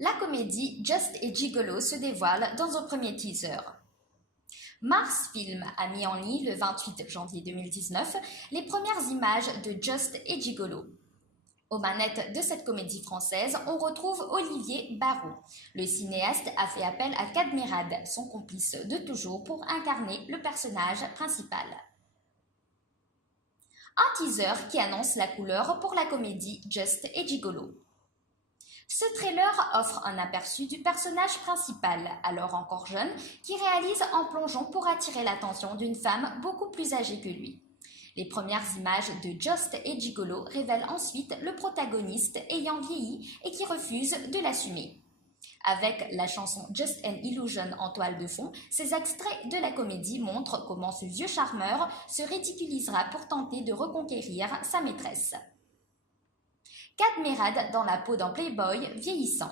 La comédie Just et Gigolo se dévoile dans un premier teaser. Mars Film a mis en ligne le 28 janvier 2019 les premières images de Just et Gigolo. Aux manettes de cette comédie française, on retrouve Olivier Barrault. Le cinéaste a fait appel à Cadmerade, son complice de toujours, pour incarner le personnage principal. Un teaser qui annonce la couleur pour la comédie Just et Gigolo. Ce trailer offre un aperçu du personnage principal, alors encore jeune, qui réalise un plongeon pour attirer l'attention d'une femme beaucoup plus âgée que lui. Les premières images de Just et Gigolo révèlent ensuite le protagoniste ayant vieilli et qui refuse de l'assumer. Avec la chanson Just an Illusion en toile de fond, ces extraits de la comédie montrent comment ce vieux charmeur se ridiculisera pour tenter de reconquérir sa maîtresse. Cadmerade dans la peau d'un playboy vieillissant.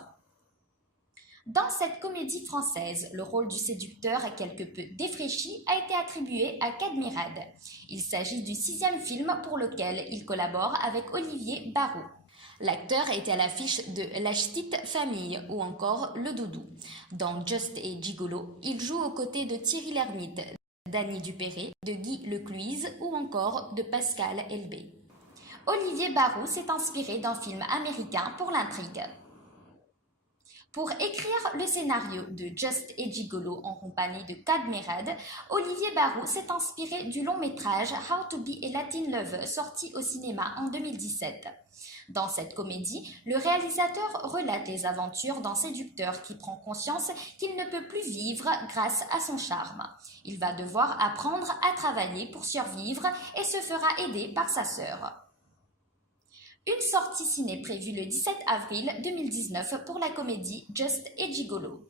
Dans cette comédie française, le rôle du séducteur quelque peu défraîchi a été attribué à Cadmerade. Il s'agit du 6e film pour lequel il collabore avec Olivier Barrault. L'acteur était à l'affiche de La Ch'tite Famille ou encore Le Doudou. Dans Just et Gigolo, il joue aux côtés de Thierry Lhermitte, d'Annie Dupéré, de Guy Lecluise ou encore de Pascal Elbé. Olivier Barrault s'est inspiré d'un film américain pour l'intrigue. Pour écrire le scénario de Just et Gigolo en compagnie de Cadmerade, Olivier Barrault s'est inspiré du long-métrage How to be a Latin Lover sorti au cinéma en 2017. Dans cette comédie, le réalisateur relate les aventures d'un séducteur qui prend conscience qu'il ne peut plus vivre grâce à son charme. Il va devoir apprendre à travailler pour survivre et se fera aider par sa sœur. Une sortie ciné prévue le 17 avril 2019 pour la comédie Just et Gigolo.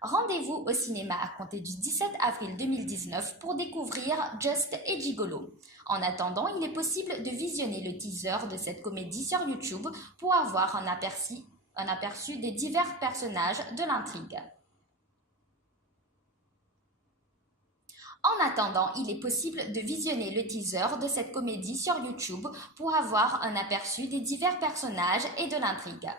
Rendez-vous au cinéma à compter du 17 avril 2019 pour découvrir Just et Gigolo. En attendant, il est possible de visionner le teaser de cette comédie sur YouTube pour avoir un aperçu des divers personnages de l'intrigue. En attendant, il est possible de visionner le teaser de cette comédie sur YouTube pour avoir un aperçu des divers personnages et de l'intrigue.